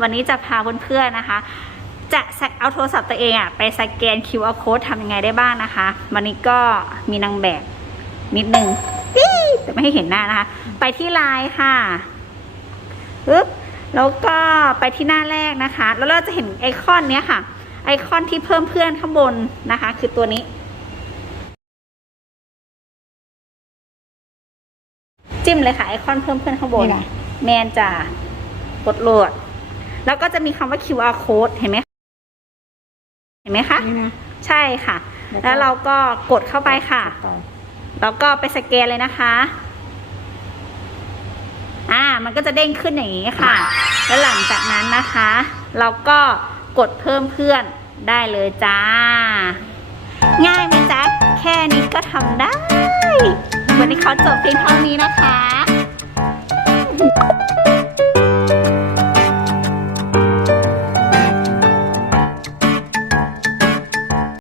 วันนี้จะพาเพื่อนๆนะคะ จะเอาโทรศัพท์ตัวเองอะไปสแกน QR code ทำยังไงได้บ้างนะคะ วันนี้ก็มีนางแบบนิดนึงปี้ดแต่ไม่ให้เห็นหน้านะคะ ไปที่ไลน์ค่ะปึ๊บแล้วก็ไปที่หน้าแรกนะคะ แล้วเราจะเห็นไอคอนเนี้ยค่ะ ไอคอนที่เพิ่มเพื่อนข้างบนนะคะ คือตัวนี้จิ้มเลยค่ะไอคอนเพิ่มเพื่อนข้างบนนี่นะแมนจะกดโหลด แล้วก็จะมีคำว่า QR code เห็นไหมเห็นไหมคะ นี่นะ ใช่ค่ะ แล้วก็ แล้วเราก็กดเข้าไปค่ะ ต่อแล้วก็ไปสแกนเลยนะคะ อ่า มันก็จะเด้งขึ้นอย่างนี้ค่ะ แล้วหลังจากนั้นนะคะ เราก็กดเพิ่มเพื่อนได้เลยจ้า ง่ายไหมจ๊ะ แค่นี้ก็ทำได้ วันนี้ขอจบเพียงเท่านี้นะคะ